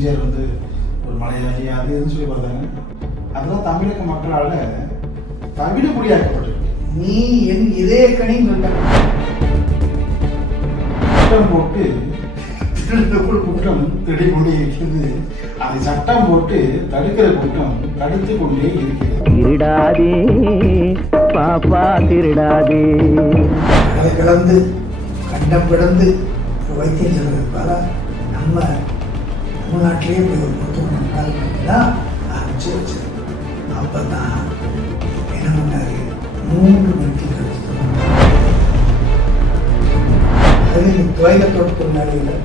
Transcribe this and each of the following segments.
எம்ஜிஆர் வந்து ஒரு மலையாளி அது இதுன்னு சொல்லி பார்த்தாங்க அதெல்லாம் தமிழக மக்களால் தவிடுபடியாக்கப்பட்டிருக்கு. நீ என் இதய கணின்னு சொல்லிட்டாங்க. சட்டம் போட்டு திருடுக்குள் குற்றம் தேடி கொண்டே இருக்கிறது. அதை சட்டம் போட்டு தடுக்கிற குற்றம் தடுத்து கொண்டே இருக்கிறது. திருடாதே பாப்பா திருடாதே. கடலை கலந்து கண்டம் ஒரு வைத்தியம் செல்வதற்காக நம்ம தமிழ்நாட்டிலேயே போய் ஒரு மருத்துவமனை தான் ஆரம்பிச்சு வச்சது அப்போ தான் என்ன பண்ணாரு? மூன்று மணிக்கு கழிச்சு அது இந்த துவைலத்தோட தொழிலாளிகள்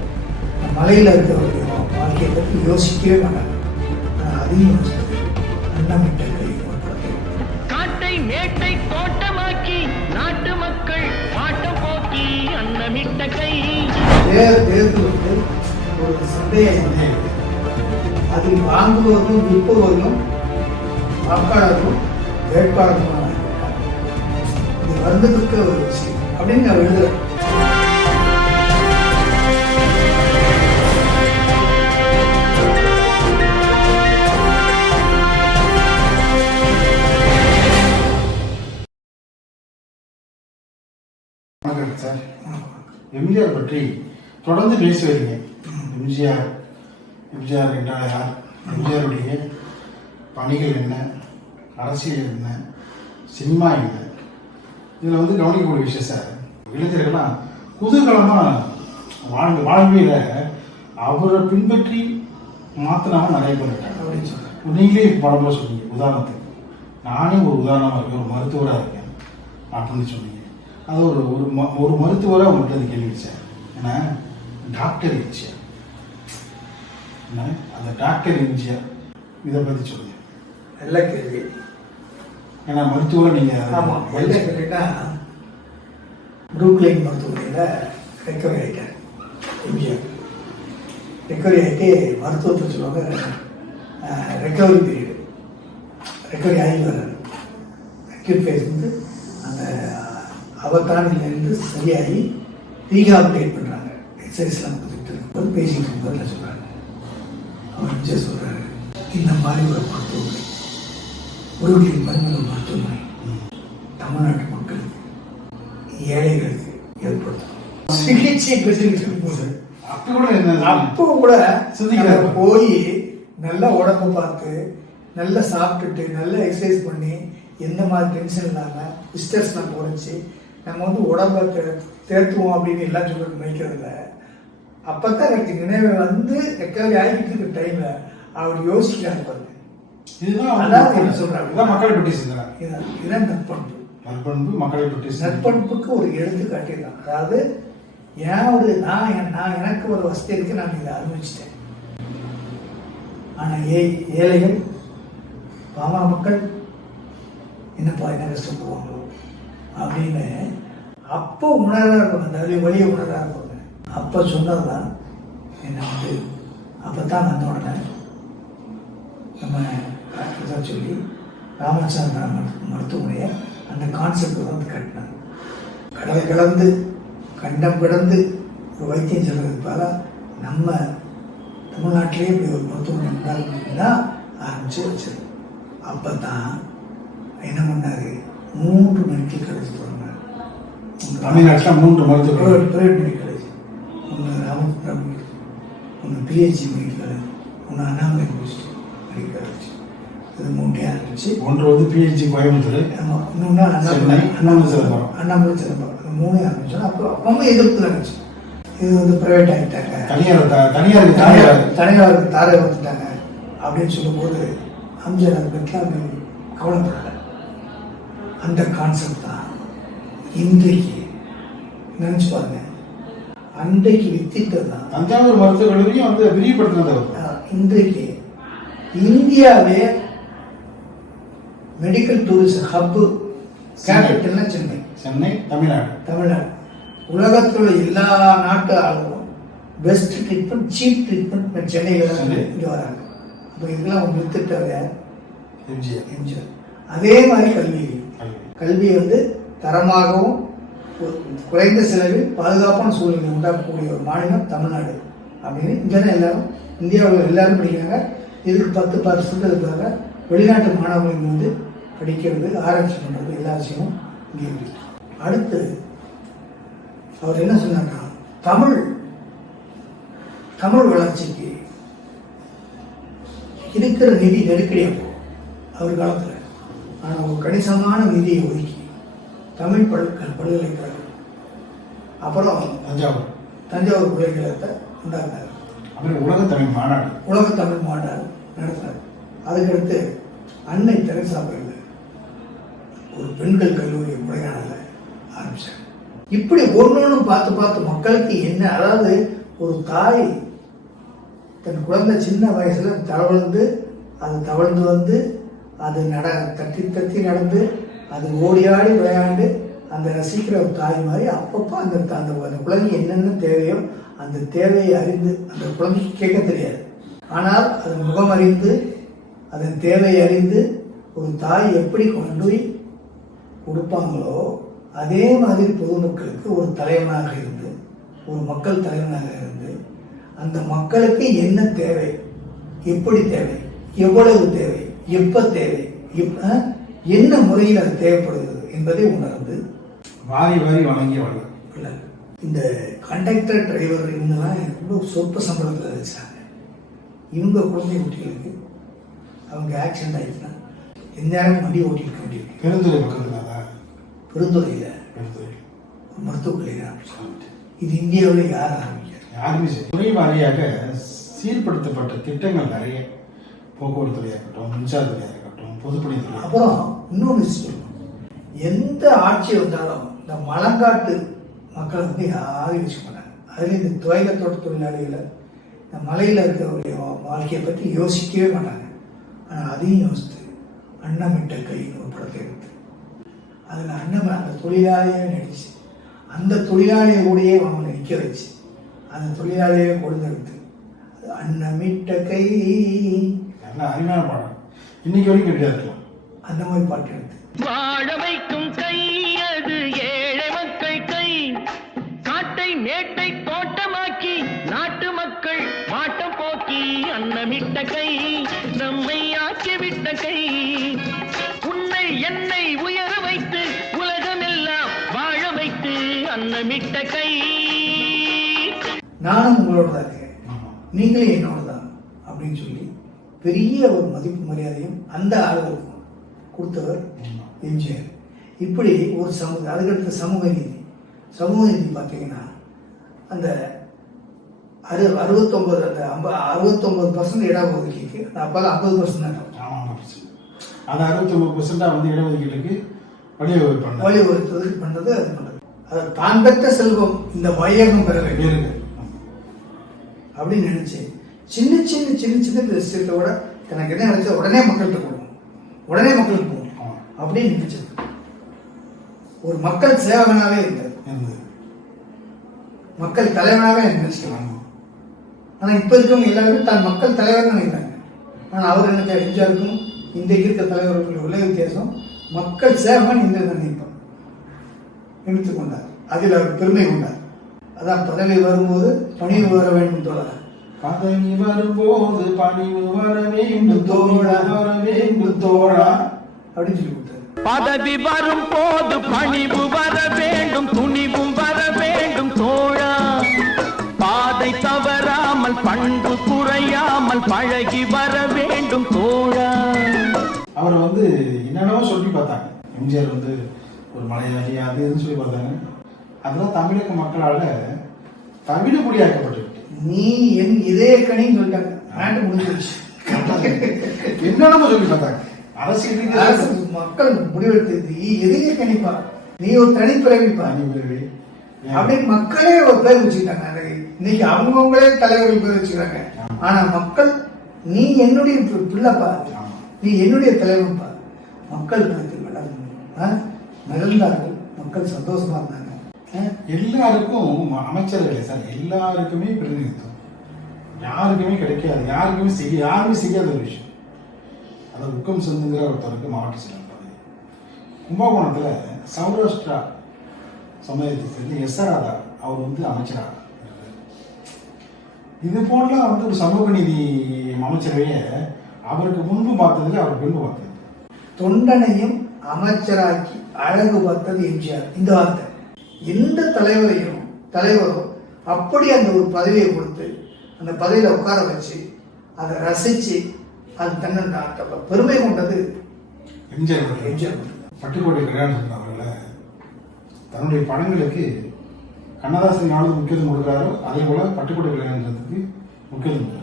மலையில் இருக்கிறவருடைய வாழ்க்கையை பற்றி யோசிக்கவே மாட்டாங்க. அதையும் யோசிச்சு அன்னமிட்ட கை காட்டை மேட்டை தோட்டமாக்கி நாட்டு மக்கள் பாட்டம் போக்கி அன்னமிட்ட கை. தேர் தேர்தலுக்கு ஒரு சந்தேகம். அதில் வாங்குவதும் விற்பவர்களும் வாக்காளர்களும் வேட்பாளர்களும் இது வருந்தத்துக்கு ஒரு விஷயம். அப்படின்னு நான் எழுதுறேன். வணக்கம் சார். எம்ஜிஆர் பற்றி தொடர்ந்து பேசி வரீங்க எம்ஜிஆர் எம்ஜிஆர் என்றால் யார்? எம்ஜிஆருடைய பணிகள் என்ன? அரசியல் என்ன? சினிமா என்ன? இதில் வந்து கவனிக்கக்கூடிய விஷயம் சார் இளைஞர்கள்லாம் குதூகலமாக வாழ்ந்து வாழ்வியில் அவரை பின்பற்றி மாற்றினவங்க நிறைய பேர் இருக்காங்க. அப்படின்னு சொல்றேன் நீங்களே படம்புல சொன்னீங்க உதாரணத்துக்கு. நானே ஒரு உதாரணமாக இருக்கேன் ஒரு மருத்துவராக இருக்கேன் அப்படின்னு சொன்னீங்க. அது ஒரு ஒரு ம ஒரு மருத்துவராக உங்கள்கிட்ட கேள்வி சார் ஏன்னா டாக்டர் இருந்துச்சு. அந்த டாக்டர் எம்ஜிஆர் இதை பற்றி சொல்லுங்க. நல்ல கேள்வி. ஏன்னா மருத்துவரை நீங்கள் ஆமாம் நல்ல கேள்வினா ப்ரூக்லைன் மருத்துவமனையில் ரெக்கவரி ஆகிட்டார் எம்ஜிஆர் ரெக்கவரி ஆகிட்டு மருத்துவத்தை சொல்லுவாங்க ரெக்கவரி பீரியடு ரெக்கவரி ஆகி வர்றாரு அக்யூட் ஃபேஸ் வந்து அந்த அவதானிலிருந்து சரியாகி ரீஹாபிலேட் பண்ணுறாங்க எக்ஸசைஸ்லாம் கொடுத்துட்டு இருக்கும்போது பேசிட்டு இருக்கும்போது அவர் எம்ஜிஆர் சொல்கிறாரு இந்த மாதிரி ஒரு மருத்துவமனை முருகனின் மருந்துவ மருத்துவமனை தமிழ்நாட்டு மக்களுக்கு ஏழைகளுக்கு ஏற்படுத்தும் சிகிச்சை பெற்றுக்கிட்டு இருக்கும்போது அப்போ கூட என்ன அப்போ கூட சிந்திக்கிறாரு. நம்ம போய் நல்லா உடம்பு பார்த்து நல்லா சாப்பிட்டுட்டு நல்லா எக்ஸசைஸ் பண்ணி எந்த மாதிரி டென்ஷன் இல்லாமல் ஸ்ட்ரெஸ்லாம் குறைச்சி நம்ம வந்து உடம்ப தேர்த்துவோம் அப்படின்னு எல்லாம் சொல்லிட்டு நினைக்கிறதில்ல அப்போ தான் எனக்கு நினைவு வந்து ரெக்கவரி ஆகிட்டு இருக்க டைமில் அவர் யோசிக்கிறாங்க பாருங்க. இதுதான் சொல்றாங்க. இதுதான் மக்களை பற்றி சிந்தனை இதான் இதான் நற்பண்பு. நற்பண்பு மக்களை பற்றி நற்பண்புக்கு ஒரு எடுத்துக்காட்டு தான் அதாவது ஏன் ஒரு நான் நான் எனக்கு ஒரு வசதி இருக்கு நான் இதை அனுபவிச்சிட்டேன். ஆனால் ஏ ஏழைகள் பாமர மக்கள் என்னப்பா என்ன கஷ்டப்படுவாங்களோ அப்படின்னு அப்போ உணராக இருப்பாங்க அந்த வழி வழியை உணராக இருப்பாங்க அப்போ சொன்னதுதான். என்ன வந்து அப்போ தான் வந்த உடனே நம்ம டாக்டர் சொல்லி ராமச்சந்திரா மருத்து- மருத்துவமனையை அந்த கான்செப்ட் வந்து கட்டினாங்க. கடலை கலந்து கண்டம் கிடந்து ஒரு வைத்தியம் செல்வதற்காக நம்ம தமிழ்நாட்டிலேயே போய் ஒரு மருத்துவமனை தான் ஆரம்பிச்சு வச்சது அப்போ தான் என்ன பண்ணாரு? மூன்று மெடிக்கல் காலேஜ் தொடங்கினார். தமிழ்நாட்டில் மூன்று மருத்துவர்கள் பிரைவேட் மெடிக்கல் பிஹெச்சி காலேஜ் ஒன்று அண்ணாமலை யூனிவர்சிட்டி மெடிக்கல் காலேஜ் இது மூன்றே ஆரம்பிச்சு. ஒன்று வந்து பிஹெச்சி கோயம்புத்தூர். ஆமாம் இன்னொன்று அண்ணாமலை. இன்னொன்று சிதம்பரம். அண்ணாமலை சிதம்பரம் இந்த மூணு ஆரம்பிச்சோம் அப்போ அப்பவும் எதிர்ப்பு இருந்துச்சு. இது வந்து ப்ரைவேட் ஆகிட்டாங்க தனியார் தனியார் தனியார் தனியாருக்கு தாரை வந்துட்டாங்க. அப்படின்னு சொல்லும்போது அம்ஜர் அதை பற்றிலாம் கவலைப்படலை. அந்த கான்செப்ட் தான் இன்றைக்கு. நினச்சி பாருங்க. அன்றைக்கு வித்திட்டது தான். தஞ்சாவூர் மருத்துவக் கல்லூரியும் வந்து விரிவுபடுத்தினது இன்றைக்கு இந்தியாவே மெடிக்கல் டூரிசம் ஹப்பு கேபிட்டல்னா சென்னை. சென்னை தமிழ்நாடு. தமிழ்நாடு. உலகத்தில் உள்ள எல்லா நாட்டு ஆளுங்களும் பெஸ்ட் ட்ரீட்மெண்ட் சீப் ட்ரீட்மெண்ட் சென்னையில் தான். இங்கே வராங்க. அப்போ இதெல்லாம் அவங்க வித்துட்டவர் யார் எம்ஜிஆர். எம்ஜிஆர். அதே மாதிரி கல்வி. கல்வி. வந்து தரமாகவும் குறைந்த செலவில் பாதுகாப்பான சூழ்நிலை உண்டாக்கக்கூடிய ஒரு மாநிலம் தமிழ்நாடு. அப்படின்னு இங்கே தான் எல்லாரும் இந்தியாவில் எல்லாரும் படிக்கிறாங்க. இதுக்கு பத்து பர்சன்ட் இருக்காங்க வெளிநாட்டு மாணவர்கள் வந்து படிக்கிறது ஆராய்ச்சி பண்ணுறது எல்லா விஷயமும் இங்கே இருக்கு. அடுத்து அவர் என்ன சொன்னார்னா தமிழ் தமிழ் வளர்ச்சிக்கு இருக்கிற நிதி நெருக்கடியாக போகும் அவர் காலத்தில். ஆனால் ஒரு கணிசமான நிதியை ஒதுக்கி தமிழ் பல் பல்கலைக்கழகம். அப்புறம் தஞ்சாவூர். தஞ்சாவூர் பல்கலைக்கழகத்தை உண்டாக்குனார். அப்புறம் உலக தமிழ் மாநாடு. உலக தமிழ் மாநாடு நடத்தினார். அதுக்கடுத்து அன்னை தெரசா பேரில் ஒரு பெண்கள் கல்லூரி முறையானல ஆரம்பிச்சார். இப்படி ஒன்னொன்னு பார்த்து பார்த்து மக்களுக்கு என்ன அதாவது ஒரு தாய் தன் குழந்தை சின்ன வயசுல தவழ்ந்து அது தவழ்ந்து வந்து அது நட தட்டி தட்டி நடந்து அது ஓடி ஆடி விளையாண்டு அந்த ரசிக்கிற ஒரு தாய் மாதிரி அப்பப்போ அந்த அந்த அந்த குழந்தைக்கு என்னென்ன தேவையோ அந்த தேவையை அறிந்து அந்த குழந்தைக்கு கேட்க தெரியாது. ஆனால் அதன் முகம் அறிந்து அதன் தேவையை அறிந்து ஒரு தாய் எப்படி கொண்டு போய் கொடுப்பாங்களோ அதே மாதிரி பொதுமக்களுக்கு ஒரு தலைவனாக இருந்து ஒரு மக்கள் தலைவனாக இருந்து அந்த மக்களுக்கு என்ன தேவை? எப்படி தேவை? எவ்வளவு தேவை? எப்போ தேவை? எப்- என்ன முறையில் அது தேவைப்படுகிறது என்பதை உணர்ந்து வாரி வாரி வணங்கிய இல்ல, இந்த கண்டக்டர் டிரைவர் இவங்கெல்லாம் ரொம்ப சொற்ப சம்பளத்தில் வச்சாங்க. இவங்க குழந்தை குட்டிகளுக்கு அவங்க ஆக்சிடென்ட் ஆயிடுச்சுன்னா எந்த நேரம் வண்டி ஓட்டிட்டு வேண்டியிருக்கு பெருந்துறை பக்கத்தில் பெருந்துறையில் பெருந்துறை. ஒரு மருத்துவக் கல்லூரி ஆரம்பிச்சாங்க இது இந்தியாவில் யார் ஆரம்பிக்கிறது யாருமே துறை வாரியாக சீர்படுத்தப்பட்ட திட்டங்கள் நிறைய. போக்குவரத்து துறையாக இருக்கட்டும் மின்சாரத்துறையாக பொதுப்பணித்துறை அப்புறம் இன்னொன்று சொல்லணும் எந்த ஆட்சி வந்தாலும் இந்த மலங்காட்டு மக்களை வந்து யாரும் யோசிக்க மாட்டாங்க அதுலேயும் இந்த துவைல தோட்ட தொழிலாளிகளை இந்த மலையில் இருக்கிறவருடைய வாழ்க்கையை பற்றி யோசிக்கவே மாட்டாங்க. ஆனால் அதையும் யோசித்து அன்னமிட்ட கைன்னு ஒரு படத்தை எடுத்து அதில் அன்னம் அந்த தொழிலாளியே நடிச்சு அந்த தொழிலாளியை கூடயே அவங்களை நிற்க வச்சு அந்த தொழிலாளியை கொடுத்தெடுத்து அது அன்னமிட்ட கை நல்ல அருமையான பாடம் இன்னைக்கு வரைக்கும் இருக்கலாம் அந்த மாதிரி பாட்டு எடுத்து வாழ வைக்கும் கை அது ஏழை மக்கள் கை. காட்டை மேட்டை தோட்டமாக்கி நாட்டு மக்கள் வாட்டம் போக்கி அன்னமிட்ட கை நம்மை ஆக்கிவிட்ட கை. உன்னை என்னை உயர வைத்து உலகமெல்லாம் வாழ வைத்து அன்னமிட்ட கை. நானும் உங்களோட இருக்கேன். நீங்களே என்னோட பெரிய ஒரு மதிப்பு மரியாதையும் அந்த ஆளுகளுக்கும் கொடுத்தவர். எம்ஜிஆர். இப்படி ஒரு சமூக அதுக்கடுத்து சமூக நீதி. சமூக நீதி பார்த்தீங்கன்னா அந்த அறு அறுபத்தொம்பது அந்த ஐம்ப அறுபத்தொம்பது பர்சன்ட் ஒதுக்கீக்கு அப்போல்லாம் ஐம்பது பர்சன்ட் தான். அந்த அறுபத்தொம்பது பர்சன்டாக வந்து இடஒதுக்கீடுக்கு வழிவகை பண்ண வழி ஒருத்தது பண்ணது அது பண்ணது அது தான் பெற்ற செல்வம் இந்த வையகம் பெற வேண்டும் இருக்கு. அப்படின்னு நினைச்சு சின்ன சின்ன சின்ன சின்ன விஷயத்தோட தனக்கு என்ன நினைச்சா உடனே மக்கள்கிட்ட கொடுக்கணும் உடனே மக்களுக்கு போகணும். அப்படின்னு நினைச்சது. ஒரு மக்கள் இருந்தார். இருந்தது மக்கள் தலைவனாவே நினைச்சுக்கலாம் ஆமா. ஆனா இப்ப இருக்கவங்க எல்லாருமே தான் மக்கள் தலைவர் நினைக்கிறாங்க. ஆனா அவர் நினைச்ச எம்ஜிஆருக்கும் இன்றைக்கு இருக்க தலைவர்களுக்கு உள்ள வித்தியாசம் மக்கள் சேவகன் இந்த நினைப்பார். நினைத்து கொண்டார். அதில் அவர் பெருமை கொண்டார். அதான் பதவி வரும்போது பணிவு வர வேண்டும் தோழர். பதவி வரும்போது பணிவு வர வேண்டும் தோழா வர வேண்டும். தோழா அப்படின்னு சொல்லி கொடுத்தாரு பதவி வரும் போது பணிவு வர வேண்டும் துணிவும் வர வேண்டும் தோழா. பாதை தவறாமல் பண்பு குறையாமல் பழகி வர வேண்டும் தோழா. அவரை வந்து என்னென்னவோ சொல்லி பார்த்தாங்க. எம்ஜிஆர் வந்து ஒரு மலையாளி அது இதுன்னு சொல்லி பார்த்தாங்க. அதெல்லாம் தமிழக மக்களால் தவிடுபடியாக்கப்பட்டு விட்டு நீ என் இதய கணின்னு சொல்லிட்டாங்க. ஆண்டு முடிஞ்சிருச்சு. என்னென்னமோ சொல்லி பார்த்தாங்க? அரசியல் அரசு. மக்கள் முடிவெடுத்து நீ எதிரே கணிப்பா நீ ஒரு தனிப்பிறவிப்பா தனி பிரிவு. அப்படின்னு மக்களே ஒரு பேர் வச்சுக்கிட்டாங்க. இன்னைக்கு அவங்கவுங்களே தலைவர்கள் பேர் வச்சுக்கிறாங்க. ஆனா மக்கள் நீ என்னுடைய பிள்ளைப்பா. நீ என்னுடைய தலைவன்ப்பா. மக்கள் கருத்தில் வளர்ந்து மிதந்தார்கள் மக்கள் சந்தோஷமா இருந்தாங்க? எல்லாருக்கும் அமைச்சர் இல்லை சார் எல்லாருக்குமே பிரதிநிதித்துவம். யாருக்குமே கிடைக்காது யாருக்குமே செய்ய யாருமே செய்யாத ஒரு விஷயம். அதை உக்கம் சந்துங்கிற ஒருத்தருக்கு மாவட்ட செயலர் பதவி. கும்பகோணத்தில் சௌராஷ்டிரா சமுதாயத்தை சேர்ந்து எஸ் ஆர் ராதா அவர் வந்து அமைச்சராக இது போல வந்து ஒரு சமூக நீதி அமைச்சரவையை அவருக்கு முன்பு பார்த்ததில்லை அவர் பின்பு பார்த்தது. தொண்டனையும் அமைச்சராக்கி அழகு பார்த்தது எம்ஜிஆர். இந்த வார்த்தை. எந்த தலைவரையும் தலைவரும் அப்படி அந்த ஒரு பதவியை கொடுத்து அந்த பதவியில் உட்கார வச்சு அதை ரசித்து அது தன்னை நாட்ட- பெருமை கொண்டது எம்ஜிஆர் எம்ஜிஆர். பட்டுக்கோட்டை கல்யாணம் அவர்களை தன்னுடைய படங்களுக்கு கண்ணதாசன் யாருக்கு முக்கியத்துவம் கொடுக்குறாரோ அதே போல பட்டுக்கோட்டை கல்யாணத்துக்கு முக்கியத்துவம் கொடுக்குறாரு.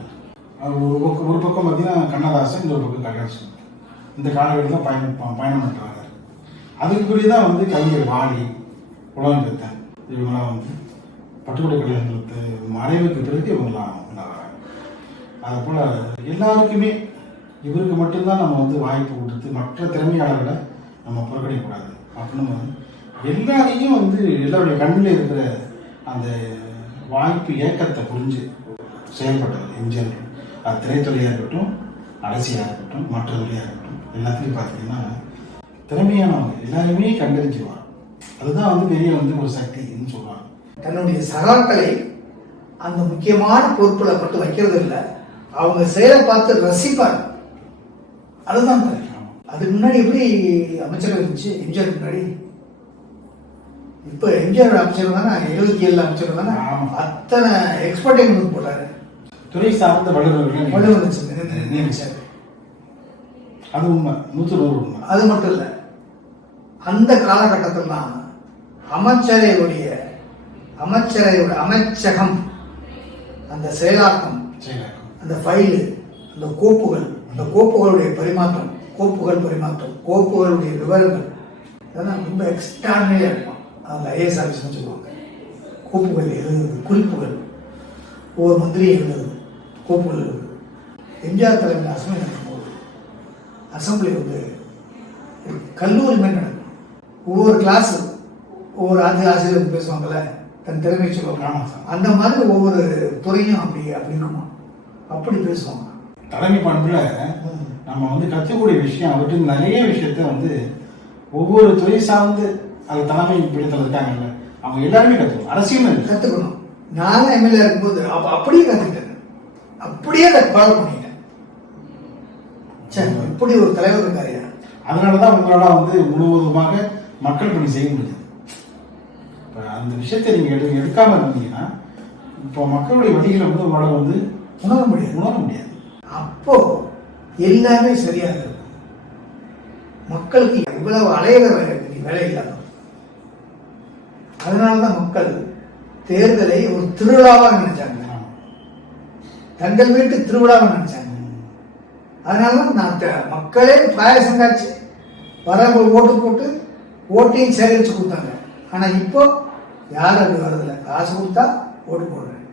அவர் ஒரு பக்கம் ஒரு பக்கம் பார்த்தீங்கன்னா கண்ணதாசன் இந்த ஒரு பக்கம் கல்யாணம் இந்த காலகட்டத்தில் தான் பயணம் பயணம் பண்ணுறாங்க அதுக்குரிய தான் வந்து கவிஞர் வாலி உலகம் பெத்தன் இவங்களாம் வந்து பட்டுக்கோட்டை கல்யாணத்து மறைவுக்கு பிறகு இவங்களாம் உண்டாகிறாங்க அது போல் எல்லாருக்குமே இவருக்கு மட்டும்தான் நம்ம வந்து வாய்ப்பு கொடுத்து மற்ற திறமையாளர்களை நம்ம புறக்கணிக்கக்கூடாது. அப்படின்னு வந்து எல்லாரையும் வந்து எல்லாருடைய கண்ணில் இருக்கிற அந்த வாய்ப்பு ஏக்கத்தை புரிஞ்சு செயல்பட்டது. எம்ஜிஆர் அது திரைத்துறையாக இருக்கட்டும் அரசியாக இருக்கட்டும் மற்ற துறையாக இருக்கட்டும் எல்லாத்தையும் பார்த்தீங்கன்னா திறமையானவங்க எல்லாருமே கண்டறிஞ்சுவாங்க. அதுதான் வந்து பெரிய வந்து ஒரு சக்தின்னு சொல்லுவாங்க தன்னுடைய சகாக்களை அந்த முக்கியமான பொறுப்புல பட்டு வைக்கிறது இல்லை. அவங்க செயலை பார்த்து ரசிப்பார் அதுதான். அதுக்கு முன்னாடி எப்படி அமைச்சரவை இருந்துச்சு? எம்ஜிஆர் முன்னாடி? இப்போ எம்ஜிஆர் அமைச்சர் தானே? எழுபத்தி ஏழு அமைச்சர் தானே. அத்தனை எக்ஸ்பர்ட்டையும் வந்து போட்டாரு. துறை சார்ந்த வல்லுநர்கள். நினைச்சாரு. நியமிச்சார் அது உண்மை. நூற்று நூறு உண்மை. அது மட்டும் இல்லை. அந்த காலகட்டத்திலாம் அமைச்சரையுடைய அமைச்சரையுடைய அமைச்சகம் அந்த செயலாக்கம் அந்த ஃபைலு அந்த கோப்புகள் அந்த கோப்புகளுடைய பரிமாற்றம் கோப்புகள் பரிமாற்றம் கோப்புகளுடைய விவரங்கள் இதெல்லாம் ரொம்ப எக்ஸ்ட்ராடனரியாக இருக்கும். அதில் ஐஏஎஸ் ஆஃபீஸ்னு சொல்லுவாங்க கோப்புகள் எழுதுறது குறிப்புகள். ஒவ்வொரு மந்திரி எழுதுறது கோப்புகள் எழுதுறது. எம்ஜிஆர் தலைமையில் அசம்பிளி நடக்கும்போது அசம்பிளி வந்து கல்லூரி மாதிரி நடக்கும் ஒவ்வொரு கிளாஸ் ஒவ்வொரு ஆசிரியர் ஆசிரியர் பேசுவாங்கல்ல தன் திறமை சொல்லுவாங்க ஆமா சார். அந்த மாதிரி ஒவ்வொரு துறையும் அப்படி அப்படி இருக்குமா? அப்படி பேசுவாங்க. தலைமை பண்புல நம்ம வந்து கற்றுக்கூடிய விஷயம் அவர்கிட்ட நிறைய விஷயத்த வந்து ஒவ்வொரு துறை சார்ந்து அது தலைமை பிடித்தல் இருக்காங்கல்ல அவங்க எல்லாருமே கற்றுக்கணும் அரசியல். கற்றுக்கணும் நானும் எம்எல்ஏ இருக்கும்போது அப்ப அப்படியே கற்றுக்கிட்டேன் அப்படியே அதை ஃபாலோ பண்ணிட்டேன். சரி இப்படி ஒரு தலைவர் இருக்காரியா அதனாலதான் உங்களால வந்து முழுவதுமாக மக்கள் பணி செய்ய முடியாது. இப்போ அந்த விஷயத்தை நீங்கள் எடு எடுக்காமல் இருந்தீங்கன்னா இப்போ மக்களுடைய வழிகளை வந்து உங்களால் வந்து உணர முடியாது உணர முடியாது. அப்போ எல்லாமே சரியாக இருக்கும். மக்களுக்கு எவ்வளவு அலையிற வேலை வேலை இல்லாத அதனாலதான் மக்கள் தேர்தலை ஒரு திருவிழாவாக நினைச்சாங்க. தங்கள் வீட்டு திருவிழாவை நினைச்சாங்க. அதனால நான் த- மக்களே பாயசம் காய்ச்சி வரவங்க ஓட்டு போட்டு ஓட்டையும் சேகரித்து கொடுத்தாங்க. ஆனால் இப்போ யாரும் அப்படி வரதில்லை. காசு கொடுத்தா ஓட்டு போடுறேன்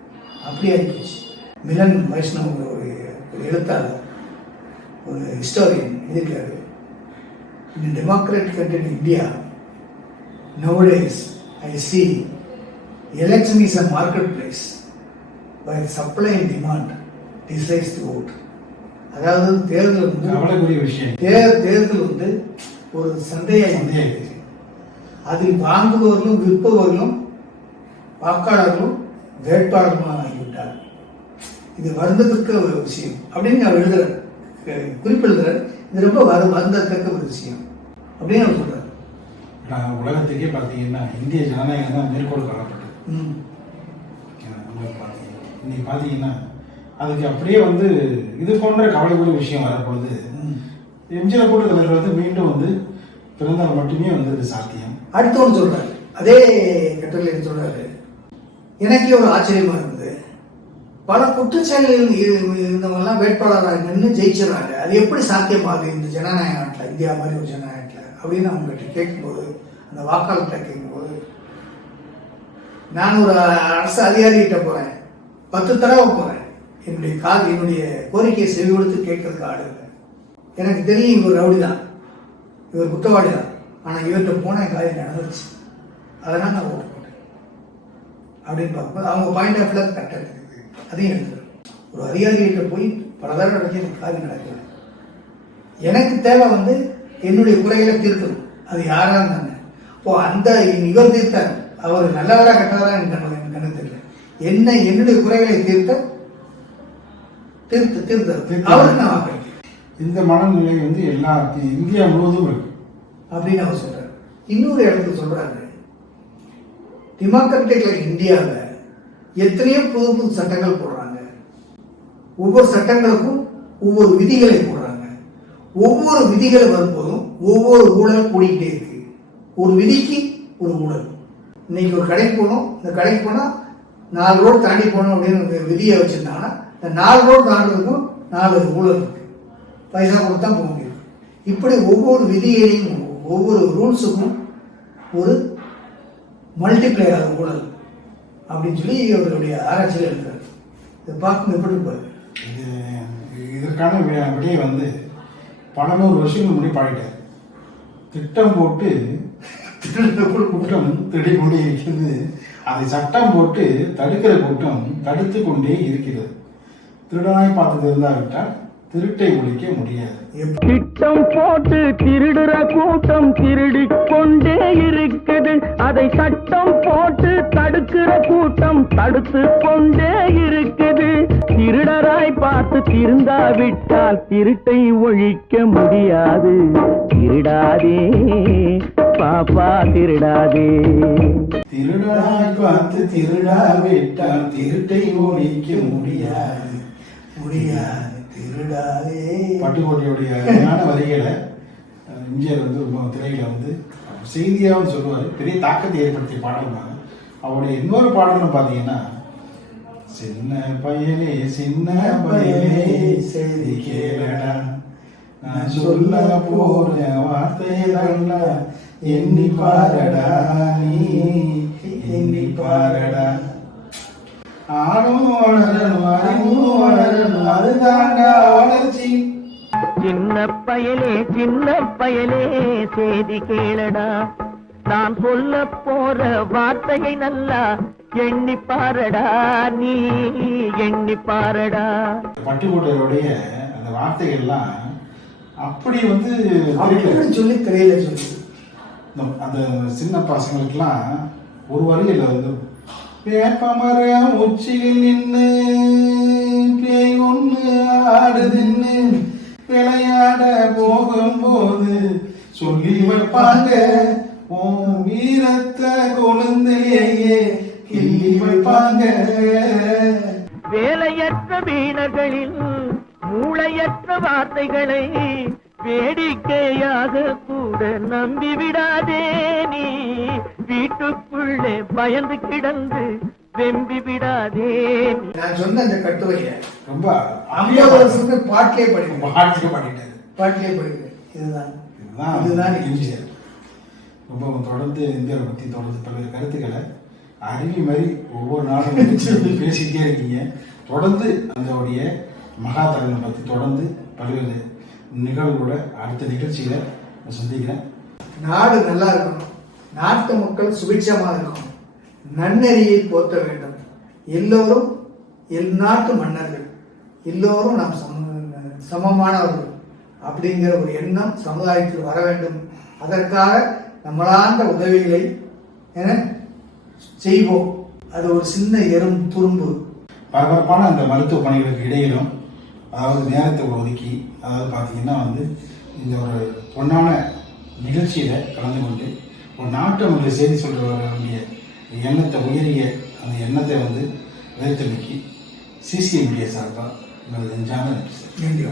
அப்படி ஆகிப்போச்சு மிலன் வைஷ்ணவ் ஒரு ஒரு எழுத்தாளர் ஒரு ஹிஸ்டோரியன் எழுதியிருக்காரு. A democratic country in India, nowadays I see election is a marketplace where supply and demand decides the vote. அதாவது தேர்தல் வந்து தேர் தேர்தல் வந்து ஒரு சந்தையாக சந்தேகம் அதில் வாங்குபவர்களும் விற்பவர்களும் வாக்காளர்களும் வேட்பாளர்களும் ஆகிவிட்டார் இது வருந்தத்தக்க ஒரு விஷயம். அப்படின்னு அவர் எழுதுறார். அஹ் குறிப்பு எழுதுறார் இது ரொம்ப வரு வருந்தத்தக்க ஒரு விஷயம். அப்படின்னு அவர் சொல்றார். நான் உலகத்துக்கே பார்த்தீங்கன்னா இந்திய ஜனநாயகம் தான் மேற்கோள் காணப்பட்டது. இன்னைக்கு பார்த்தீங்கன்னா அதுக்கு அப்படியே வந்து இது போன்ற கவலைக்குரிய விஷயம் வரப்பொழுது. எம்ஜிஆர் தலைவர் வந்து மீண்டும் வந்து பிறந்தால் மட்டுமே வந்து அது சாத்தியம். அடுத்தவன் சொல்றாரு. அதே கட்டுரையில் சொல்றாரு? எனக்கே ஒரு ஆச்சரியமா இருந்தது. பல குற்றச்செயல்கள் இருந்தவங்கெல்லாம் வேட்பாளராக நின்று ஜெயிச்சிடறாங்க. அது எப்படி சாத்தியமாகுது இந்த ஜனநாயக நாட்டில் இந்தியா மாதிரி ஒரு ஜனநாயகத்தில் அப்படின்னு அவங்ககிட்ட கேட்கும்போது அந்த வாக்காளர்கிட்ட கேட்கும்போது நான் ஒரு அரசு அதிகாரிகிட்ட போகிறேன் பத்து தடவை போகிறேன் என்னுடைய காது என்னுடைய கோரிக்கையை செவி கொடுத்து கேட்கறதுக்கு ஆடு எனக்கு தெரியும் இவர் ரவுடி தான் இவர் குற்றவாளி தான் ஆனால் இவர்கிட்ட போன என் காரியம் நடந்துச்சு அதனால் நான் ஓட்டு போட்டேன். அப்படின்னு பார்க்கும்போது அவங்க பாயிண்ட் ஆஃப் வியூவில் கரெக்டாக இருக்குது. அதையும் எழுதுறேன் ஒரு அதிகாரிகிட்ட போய் பல தடவை நடத்தி எனக்கு காரியம் நடக்கிறது எனக்கு தேவை வந்து என்னுடைய குறைகளை தீர்க்கணும். அது யாராக இருந்தாங்க? இப்போ அந்த இவர் தீர்த்தார். அவர் நல்லவரா கெட்டவராக எனக்கு கண்ணு- தெரியல. என்ன என்னுடைய குறைகளை தீர்த்த தீர்த்து தீர்த்து அவருக்கு நான் வாக்களிக்கிறேன் இந்த மனநிலை வந்து எல்லா இந்தியா முழுவதும் இருக்கு. அப்படின்னு அவர் சொல்றாரு. இன்னொரு இடத்துல சொல்றாரு டெமோக்ராட்டிக் இந்தியாவில் எத்தனையோ புது புது சட்டங்கள் போடுறாங்க. ஒவ்வொரு சட்டங்களுக்கும் ஒவ்வொரு விதிகளை போடுறாங்க. ஒவ்வொரு விதிகள் வரும்போதும் ஒவ்வொரு ஊழல் கூடிக்கிட்டே இருக்கு. ஒரு விதிக்கு ஒரு ஊழல். இன்னைக்கு ஒரு கடைக்கு போகணும் இந்த கடைக்கு போனால் நாலு ரோடு தாண்டி போகணும் அப்படின்னு விதியை வச்சிருந்தாங்கன்னா இந்த நாலு ரோடு தாண்டதுக்கும் நாலு ஊழல் இருக்கு. பைசா கொடுத்து தான் போக முடியும். இப்படி ஒவ்வொரு விதியையும் ஒவ்வொரு ரூல்ஸுக்கும் ஒரு மல்டிப்ளேயர் அது ஊழல் அப்படின்னு சொல்லி அவருடைய ஆராய்ச்சியில் இருக்கிறார். இதை பார்க்கும் எப்படி இருப்பாரு இது இதற்கான விடையை வந்து பல நூறு வருஷங்களுக்கு முன்னாடி பாடிட்டார். திட்டம் போட்டு திருடக்கூடிய கூட்டம் திருடி கொண்டே இருக்கிறது. அதை சட்டம் போட்டு தடுக்கிற கூட்டம் தடுத்து கொண்டே இருக்கிறது. திருடனாய் பார்த்து இருந்தாவிட்டால் திருட்டை ஒழிக்க முடியாது. திட்டம் போட்டு திருடுற கூட்டம் திருடிக் கொண்டே இருக்குது. அதை சட்டம் போட்டு தடுக்கிற கூட்டம் தடுத்து கொண்டே இருக்குது. திருடராய் பார்த்து திருந்தாவிட்டால் திருட்டை ஒழிக்க முடியாது. திருடாதே பாப்பா திருடாதே. திருடனாய் பார்த்து திருடாவிட்டால் திருட்டை ஒழிக்க முடியாது. முடியாது. திருடாதே பட்டுக்கோட்டையுடைய அழகான வரிகளை அஹ், எம்ஜிஆர் வந்து ரொம்ப திரையில வந்து செய்தியாகவும் சொல்லுவார். பெரிய தாக்கத்தை ஏற்படுத்திய பாடல் தான். அவருடைய இன்னொரு பாடல்னு பார்த்தீங்கன்னா சின்ன பையனே சின்ன பையனே செய்தி கேளடா. நான் சொல்ல போற வார்த்தையெல்லாம் எண்ணி பாரடா நீ எண்ணி பாரடா. ஆடும் வளரணும் அறிவும் வளரணும் அதுதான்டா வளர்ச்சி சின்ன பயலே சின்ன பயலே செய்தி கேளடா நான் சொல்ல போற வார்த்தையை நல்லா எண்ணி பாரடா நீ எண்ணி பாரடா பட்டுக்கோட்டையோடைய அந்த வார்த்தைகள்லாம் அப்படி வந்து. சொல்லி திரையில சொல்லி அந்த சின்ன பசங்களுக்கெல்லாம் ஒரு வரியில வந்து வேப்பமர உச்சியில் நின்று பேய் ஒண்ணு ஆடுதுன்னு விளையாட போகும்போது சொல்லி வைப்பாங்க ஓம் வீரத்தை கொழுந்திலேயே கிள்ளி வைப்பாங்க. வேலையற்ற வீணர்களில் மூளையற்ற வார்த்தைகளை வேடிக்கையாக கூட நம்பி விடாதே நீ. வீட்டுக்குள்ளே பயந்து கிடந்து வெம்பி விடாதே. நான் சொன்ன அந்த கட்டுரையில ரொம்ப ஐம்பது வருஷத்துக்கு பாட்டிலே படிக்கிறேன் பாட்டிலே பாடிட்டாரு பாட்டிலே படிக்கிறேன் இதுதான். இதுதான். இதுதான் எம்ஜிஆர் ரொம்ப தொடர்ந்து இந்தியாவை பற்றி தொடர்ந்து பல்வேறு கருத்துக்களை அருவி மாதிரி ஒவ்வொரு நாளும் வந்து பேசிக்கிட்டே இருக்கீங்க. தொடர்ந்து அதோடைய மகாதரனை பற்றி தொடர்ந்து பல்வேறு நிகழ்வுகளோட அடுத்த நிகழ்ச்சிகளை நான் சந்திக்கிறேன். நாடு நல்லா இருக்கணும். நாட்டு மக்கள் சுபிட்சமாக இருக்கணும் நன்னெறியை போற்ற வேண்டும். எல்லோரும் எல் நாட்டு மன்னர்கள். எல்லோரும் நாம் சம சமமானவர்கள். அப்படிங்கிற ஒரு எண்ணம் சமுதாயத்தில் வர வேண்டும். அதற்காக நம்மளாந்த உதவிகளை என செய்வோம். அது ஒரு சின்ன எறும் துரும்பு. பரபரப்பான அந்த மருத்துவ பணிகளுக்கு இடையிலும் அதாவது நேரத்தை ஒதுக்கி அதாவது பார்த்தீங்கன்னா வந்து இந்த ஒரு பொன்னான நிகழ்ச்சியில் கலந்து கொண்டு ஒரு நாட்டை உங்களை செய்தி சொல்கிற வரக்கூடிய எண்ணத்தை உயரிய அந்த எண்ணத்தை வந்து விதைத்தமைக்கு சிசிஎம்பிடிஏ சார்பாக என்னோட நெஞ்சாக நன்றி சார். நன்றி